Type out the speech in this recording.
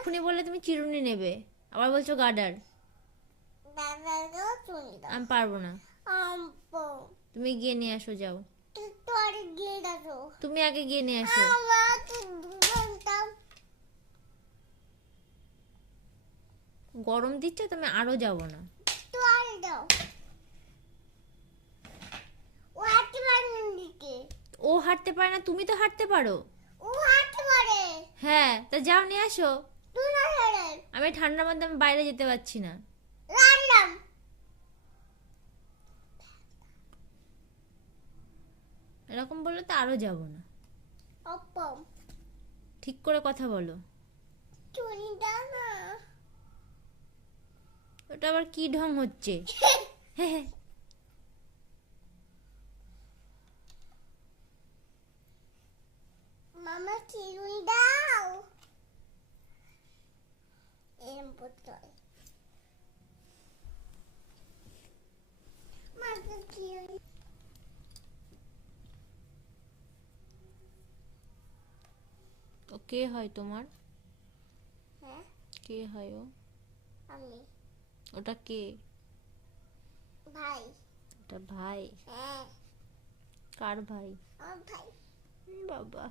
এক্ষুনি বললে তুমি চিরুনি নেবে, আবার বলছো গার্ডার। আমি পারবো না। তুমি গিয়ে নিয়ে আসো, যাও। তুমি আগে গিয়ে নিয়ে আসো। গরম দিচ্ছে, তুমি আরো যাবো না। ও হাঁটতে পারে না, তুমি তো হাঁটতে পারো। হ্যাঁ, তা যাও নিয়ে আসো। আমি ঠান্ডার মধ্যে আমি বাইরে যেতে পারছি না। এরকম বললে তো আরো যাবো না। ঠিক করে কথা বলো। ওটা আবার কি ঢং হচ্ছে? হ্যাঁ, মামা চিরুনি দাও। এরম বোতল মামা চিরুনি। ও কে হয় তোমার? হ্যাঁ, কে হয় ও? আমি। ওটা কে? ভাই। ওটা ভাই? হ্যাঁ, কার ভাই? আমার ভাই। বাবা।